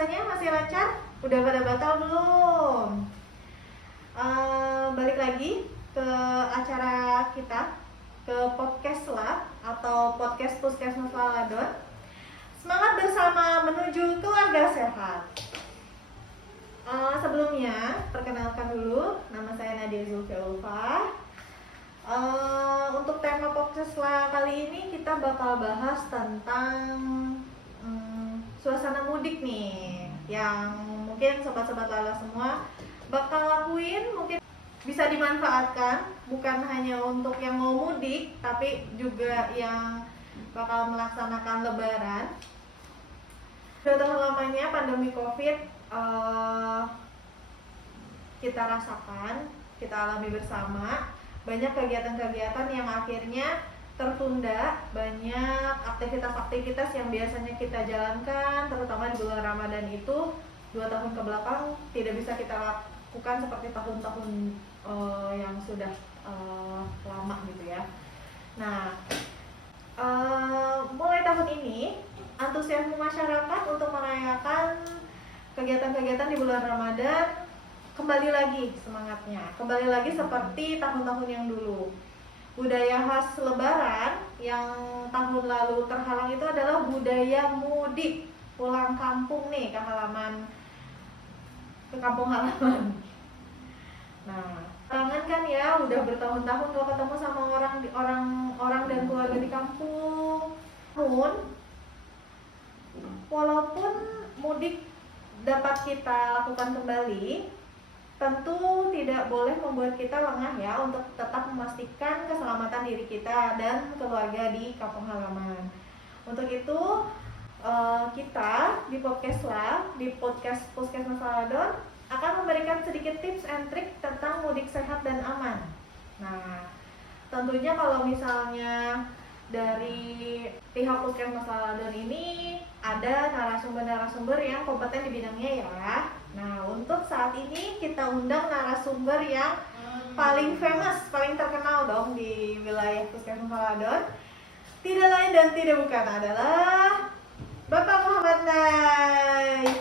puasanya masih lancar? Udah pada batal belum? Balik lagi ke acara kita, ke podcast lah atau podcast Puskesmas Laladon. Semangat bersama menuju keluarga sehat. Sebelumnya, perkenalkan dulu, nama saya Nadia Zulfia Ulfa. Untuk tema podcast lah kali ini kita bakal bahas tentang suasana mudik nih, yang mungkin sobat-sobat Lala semua bakal lakuin, mungkin bisa dimanfaatkan bukan hanya untuk yang mau mudik, tapi juga yang bakal melaksanakan lebaran. Sudah tahun lamanya pandemi COVID kita rasakan, kita alami bersama. Banyak kegiatan-kegiatan yang akhirnya tertunda, banyak aktivitas-aktivitas yang biasanya kita jalankan, terutama di bulan Ramadan itu 2 tahun ke belakang tidak bisa kita lakukan seperti tahun-tahun yang sudah lama gitu ya. Nah, mulai tahun ini antusiasme masyarakat untuk merayakan kegiatan-kegiatan di bulan Ramadan kembali lagi semangatnya, kembali lagi seperti tahun-tahun yang dulu. Budaya khas lebaran yang tahun lalu terhalang itu adalah budaya mudik, pulang kampung nih ke kampung halaman. Nah, kangen kan ya, udah bertahun-tahun gak ketemu sama orang dan keluarga di kampung. Namun, walaupun mudik dapat kita lakukan kembali, tentu tidak boleh membuat kita lengah ya untuk tetap memastikan keselamatan diri kita dan keluarga di kampung halaman. Untuk itu kita di podcast Puskesmas Laladon akan memberikan sedikit tips and trik tentang mudik sehat dan aman. Nah, tentunya kalau misalnya dari pihak Puskesmas Laladon ini ada narasumber-narasumber yang kompeten di bidangnya ya. Nah, untuk saat ini kita undang narasumber yang paling famous, paling terkenal dong di wilayah Puskesmas Laladon. Tidak lain dan tidak bukan adalah Bapak Muhammad Nay.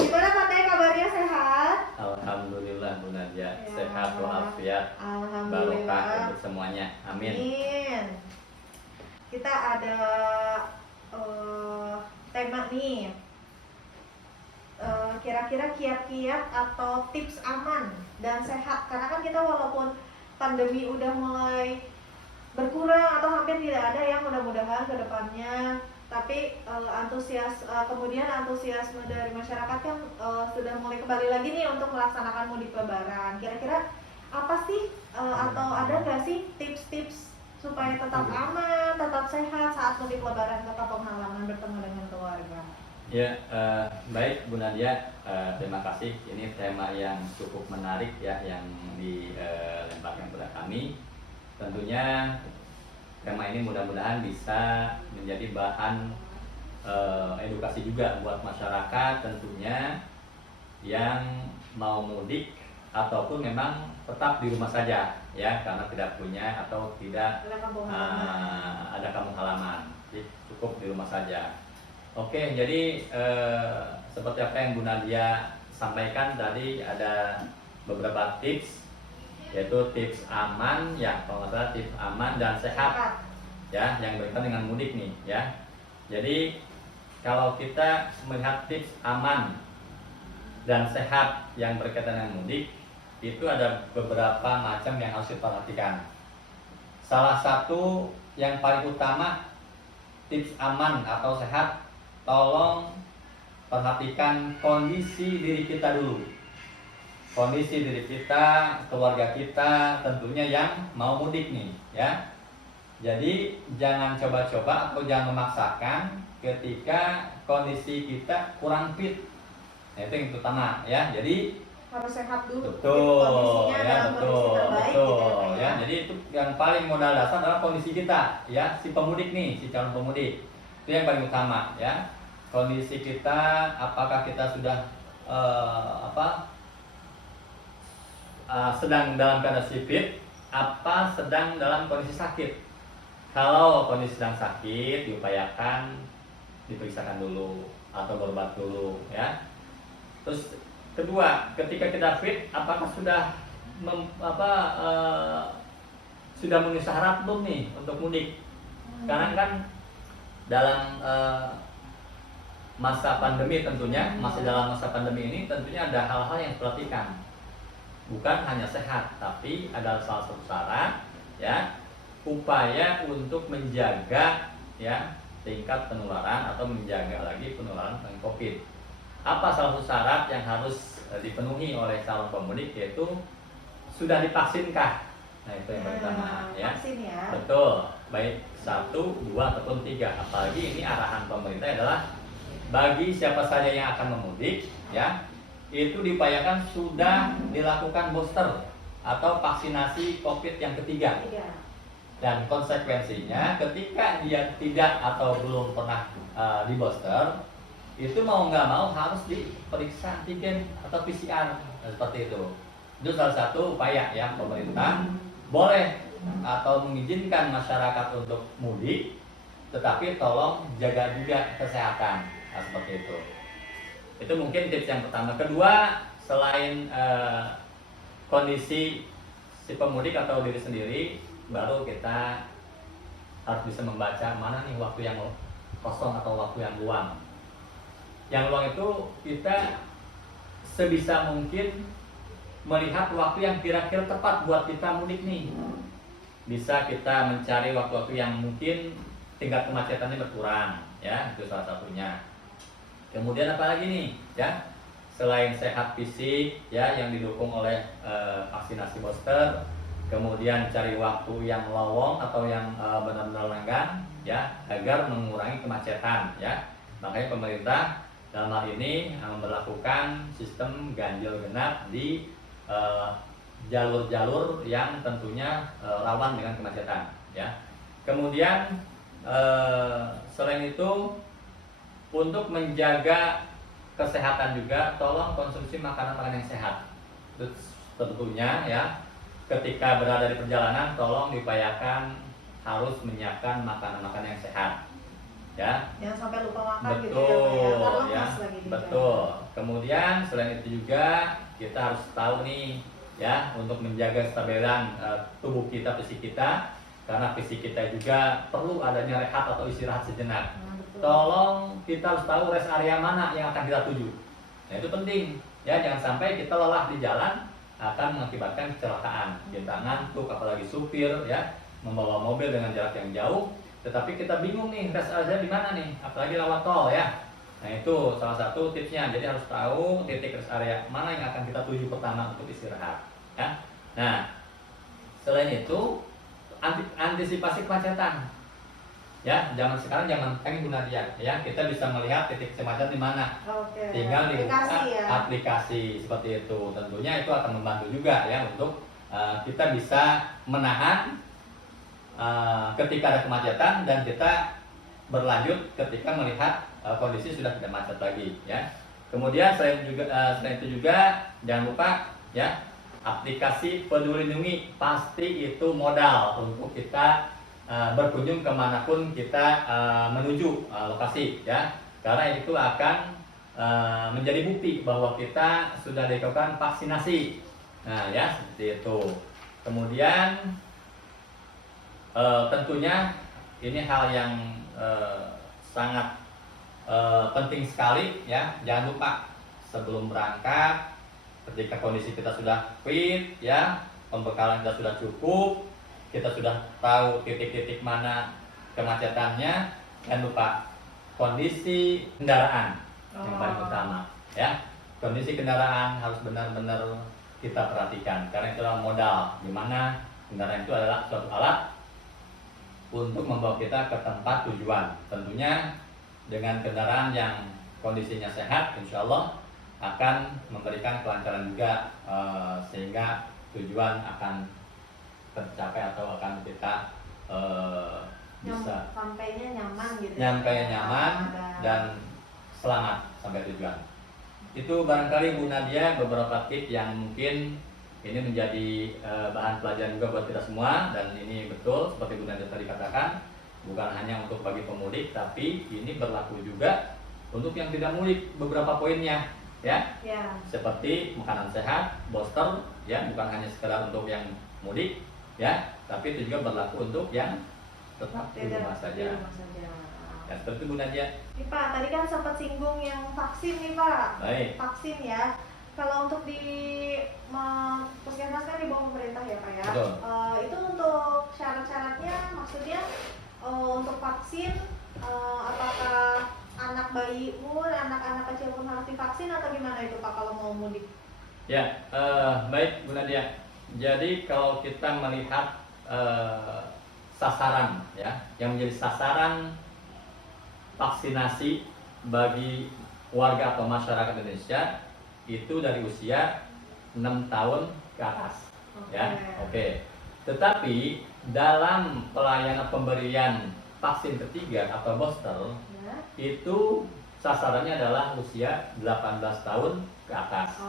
Gimana Pak Nay, kabarnya sehat? Alhamdulillah Bu Nadia, Ya, sehat walafiat, barokah untuk semuanya. Amin. Amin. Kita ada tema nih. Kira-kira kiat-kiat atau tips aman dan sehat, karena kan kita walaupun pandemi udah mulai berkurang atau hampir tidak ada yang mudah-mudahan ke depannya, tapi kemudian antusiasme dari masyarakat kan sudah mulai kembali lagi nih untuk melaksanakan mudik lebaran. Kira-kira apa sih atau ada nggak sih tips-tips supaya tetap aman, tetap sehat saat mudik lebaran ke kampung halaman bertemu dengan keluarga? Ya, baik Bu Nadia, terima kasih. Ini tema yang cukup menarik ya, yang dilemparkan kepada kami. Tentunya tema ini mudah-mudahan bisa menjadi bahan edukasi juga buat masyarakat tentunya yang mau mudik ataupun memang tetap di rumah saja ya, karena tidak punya atau tidak ada kampung halaman. Jadi cukup di rumah saja. Oke, jadi seperti apa yang Bu Nadia sampaikan tadi, ada beberapa tips, yaitu tips aman ya, kalau nggak salah tips aman dan sehat ya, yang berkaitan dengan mudik nih ya. Jadi kalau kita melihat tips aman dan sehat yang berkaitan dengan mudik, itu ada beberapa macam yang harus diperhatikan. Salah satu yang paling utama tips aman atau sehat, tolong perhatikan kondisi diri kita dulu. Kondisi diri kita, keluarga kita tentunya yang mau mudik nih ya. Jadi jangan coba-coba atau jangan memaksakan ketika kondisi kita kurang fit. Nah, itu yang utama ya. Jadi harus sehat dulu. Betul ya, betul gitu ya. Jadi itu yang paling modal dasar adalah kondisi kita ya, si pemudik nih, si calon pemudik. Itu yang paling utama ya. Kondisi kita, apakah kita sudah sedang dalam kondisi fit, apa sedang dalam kondisi sakit. Kalau kondisi sedang sakit, diupayakan diperiksakan dulu atau berobat dulu ya. Terus kedua, ketika kita fit, apakah sudah sudah memenuhi syarat belum nih untuk mudik? Karena kan dalam masa pandemi tentunya, masih dalam masa pandemi ini tentunya ada hal-hal yang diperhatikan. Bukan hanya sehat, tapi ada salah satu syarat ya, upaya untuk menjaga ya tingkat penularan atau menjaga lagi penularan COVID. Apa salah satu syarat yang harus dipenuhi oleh calon pemudik, yaitu sudah divaksinkah? Nah itu yang pertama ya. Vaksin ya. Betul, baik 1, 2 ataupun 3. Apalagi ini arahan pemerintah adalah bagi siapa saja yang akan memudik ya, itu diupayakan sudah dilakukan booster atau vaksinasi COVID yang ketiga. Dan konsekuensinya ketika dia tidak atau belum pernah di booster, itu mau nggak mau harus diperiksa antigen atau PCR seperti itu. Itu salah satu upaya ya pemerintah boleh atau mengizinkan masyarakat untuk mudik, tetapi tolong jaga juga kesehatan. Nah, seperti itu. Itu mungkin tips yang pertama. Kedua, selain kondisi si pemudik atau diri sendiri, baru kita harus bisa membaca mana nih waktu yang kosong atau waktu yang luang. Yang luang itu kita sebisa mungkin melihat waktu yang kira-kira tepat buat kita mudik nih. Bisa kita mencari waktu-waktu yang mungkin tingkat kemacetannya berkurang, ya itu salah satunya. Kemudian apa lagi nih, ya selain sehat fisik, ya yang didukung oleh vaksinasi booster. Kemudian cari waktu yang lowong atau yang benar-benar lenggang ya agar mengurangi kemacetan ya. Makanya pemerintah dalam hal ini memberlakukan sistem ganjil genap di jalur-jalur yang tentunya rawan dengan kemacetan ya. Kemudian selain itu untuk menjaga kesehatan juga tolong konsumsi makanan-makanan yang sehat. Tentunya ya ketika berada di perjalanan tolong diupayakan harus menyiapkan makanan-makanan yang sehat ya. Jangan sampai lupa makan. Betul, gitu ya, betul. Kemudian selain itu juga kita harus tahu nih ya untuk menjaga kestabilan tubuh kita, fisik kita, karena fisik kita juga perlu adanya rehat atau istirahat sejenak. Tolong kita harus tahu rest area mana yang akan kita tuju. Nah itu penting ya, jangan sampai kita lelah di jalan akan mengakibatkan kecelakaan. Kita ngantuk, apalagi supir ya membawa mobil dengan jarak yang jauh, tetapi kita bingung nih rest area di mana nih, apalagi lewat tol ya. Nah itu salah satu tipsnya. Jadi harus tahu titik rest area mana yang akan kita tuju pertama untuk istirahat ya. Nah selain itu antisipasi kemacetan ya, zaman sekarang zaman canggih Bu Nadia ya, kita bisa melihat titik kemacetan di mana. Tinggal dibuka aplikasi seperti itu. Tentunya itu akan membantu juga ya untuk kita bisa menahan ketika ada kemacetan dan kita berlanjut ketika melihat kondisi sudah tidak macet lagi ya. Kemudian selain itu juga jangan lupa ya aplikasi Peduli Lindungi, pasti itu modal untuk kita berkunjung kemanapun kita menuju lokasi ya, karena itu akan menjadi bukti bahwa kita sudah dilakukan vaksinasi. Nah ya seperti itu. Kemudian tentunya ini hal yang sangat penting sekali ya, jangan lupa sebelum berangkat ketika kondisi kita sudah fit ya, pembekalan kita sudah cukup, kita sudah tahu titik-titik mana kemacetannya, jangan lupa kondisi kendaraan yang paling utama ya. Kondisi kendaraan harus benar-benar kita perhatikan karena itulah modal, dimana kendaraan itu adalah suatu alat untuk membawa kita ke tempat tujuan. Tentunya dengan kendaraan yang kondisinya sehat, insya Allah akan memberikan kelancaran juga sehingga tujuan akan tercapai atau akan kita bisa sampainya nyaman gitu. Nyampainya nyaman dan selamat sampai tujuan. Itu barangkali Bu Nadia beberapa tips yang mungkin ini menjadi bahan pelajaran juga buat kita semua, dan ini betul seperti Bu Nadia tadi katakan, bukan hanya untuk bagi pemudik, tapi ini berlaku juga untuk yang tidak mudik. Beberapa poinnya, ya, Ya. seperti makanan sehat, booster, ya, bukan hanya sekedar untuk yang mudik, ya, tapi itu juga berlaku untuk yang tetap di rumah Di saja. rumah saja. Ya, seperti Bu Nadia. Nih Pak, tadi kan sempat singgung yang vaksin nih Pak. Baik. Vaksin ya. Kalau untuk di puskesmas kan di bawah pemerintah ya Pak ya. Betul. Itu untuk syarat-syaratnya, maksudnya untuk vaksin, apakah anak bayi pun, anak-anak kecil pun harus divaksin atau gimana itu Pak kalau mau mudik? Ya, baik Bu Nadia. Jadi kalau kita melihat sasaran, ya, yang menjadi sasaran vaksinasi bagi warga atau masyarakat Indonesia itu dari usia 6 tahun ke atas. Ya, oke. Tetapi dalam pelayanan pemberian vaksin ketiga atau booster Ya. itu sasarannya adalah usia 18 tahun ke atas.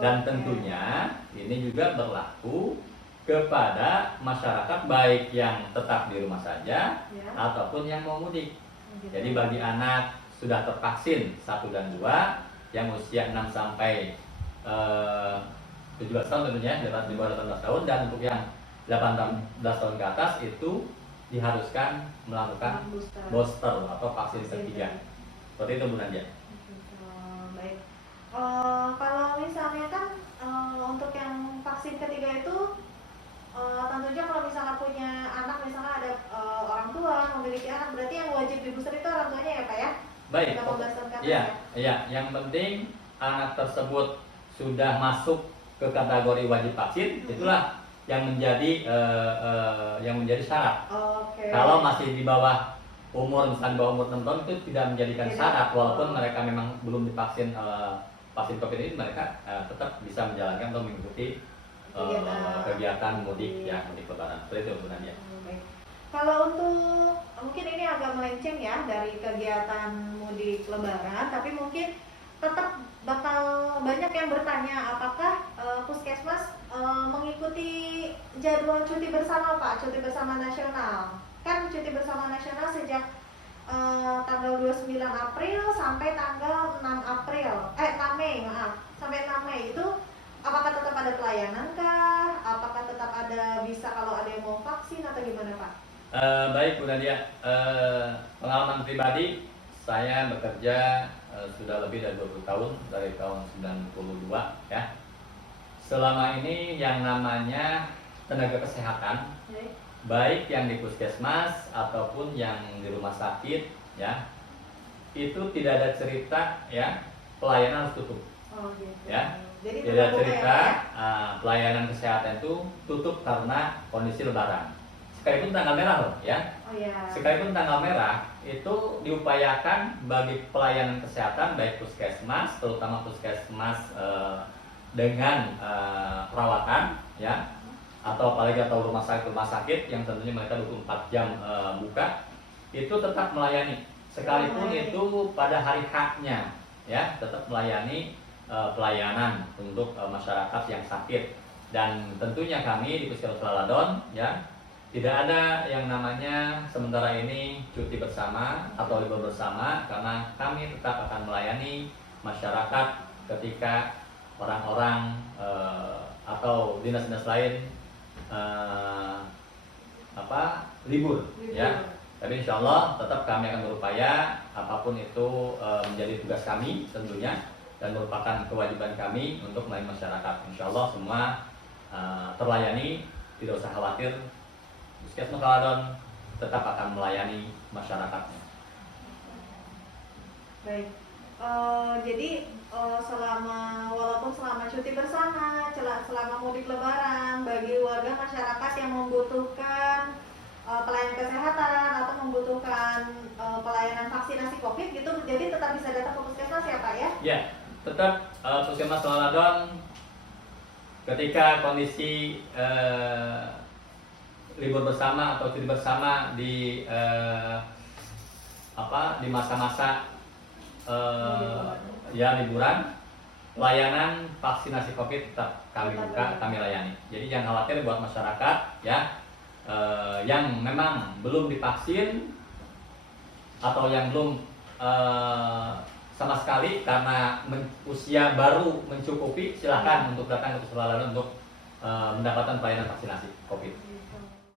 Dan tentunya ini juga berlaku kepada masyarakat baik yang tetap di rumah saja Ya. ataupun yang mau mudik. Gitu. Jadi bagi anak sudah tervaksin 1 dan 2 yang usia 6 sampai 17 tahun tentunya, di bawah 18 tahun, dan untuk yang 18 tahun ke atas itu diharuskan melakukan booster atau vaksin ketiga. Seperti itu Bu Nadia. Baik. Kalau misalnya kan untuk yang vaksin ketiga itu tentunya kalau misalnya punya anak, misalnya ada orang tua memiliki anak, berarti yang wajib di booster itu orang tuanya ya Pak ya? Baik. 18 tahun ke atas Iya, ya? iya. Yang penting anak tersebut sudah masuk ke kategori wajib vaksin, itulah yang menjadi syarat. Oke. Kalau masih di bawah umur, misalnya di bawah umur 6 tahun, itu tidak menjadikan Tidak. syarat, walaupun mereka memang belum divaksin vaksin COVID ini, mereka tetap bisa menjalankan atau mengikuti kegiatan mudik, ya, mudik lebaran. Seperti itu Bu Nadia. Baik. Kalau untuk, mungkin ini agak melenceng ya dari kegiatan mudik lebaran, tapi mungkin tetap bakal banyak yang bertanya apakah puskesmas mengikuti jadwal cuti bersama Pak, cuti bersama nasional. Kan cuti bersama nasional sejak tanggal 29 April sampai tanggal 6 April, 6 Mei, maaf, sampai 6 Mei itu apakah tetap ada pelayanan kah? Apakah tetap ada, bisa kalau ada yang mau vaksin atau gimana Pak? Baik Bu Nadia, pengalaman pribadi saya bekerja sudah lebih dari 20 tahun, dari tahun 92 ya. Selama ini yang namanya tenaga kesehatan, baik yang di puskesmas ataupun yang di rumah sakit, ya, itu tidak ada cerita ya pelayanan harus tutup. Gitu. Ya. Jadi tidak ada cerita ya? pelayanan kesehatan itu tutup karena kondisi lebaran. Sekalipun tanggal merah loh, ya. Sekalipun tanggal merah itu diupayakan bagi pelayanan kesehatan baik puskesmas, terutama puskesmas dengan perawatan, ya, atau apalagi atau rumah sakit yang tentunya mereka 24 jam buka, itu tetap melayani sekalipun itu pada hari H-nya, ya, tetap melayani pelayanan untuk masyarakat yang sakit. Dan tentunya kami di Puskesmas Laladon, ya, tidak ada yang namanya sementara ini cuti bersama atau libur bersama, karena kami tetap akan melayani masyarakat ketika orang-orang atau dinas-dinas lain libur, ya. Tapi insya Allah tetap kami akan berupaya apapun itu menjadi tugas kami tentunya dan merupakan kewajiban kami untuk melayani masyarakat. Insya Allah semua terlayani, tidak usah khawatir. Puskesmas Laladon tetap akan melayani masyarakatnya. Baik. Jadi walaupun selama cuti bersama, selama mudik lebaran, bagi warga masyarakat yang membutuhkan pelayanan kesehatan atau membutuhkan pelayanan vaksinasi COVID gitu, jadi tetap bisa datang ke puskesmas ya Pak ya? Ya, tetap Puskesmas Laladon ketika kondisi libur bersama atau cuti bersama di masa-masa liburan, layanan vaksinasi COVID tetap kami buka, kami layani. Jadi jangan khawatir buat masyarakat, ya. yang memang belum divaksin atau yang belum sama sekali karena usia baru mencukupi, silakan untuk datang ke Pusat Layanan untuk mendapatkan pelayanan vaksinasi COVID.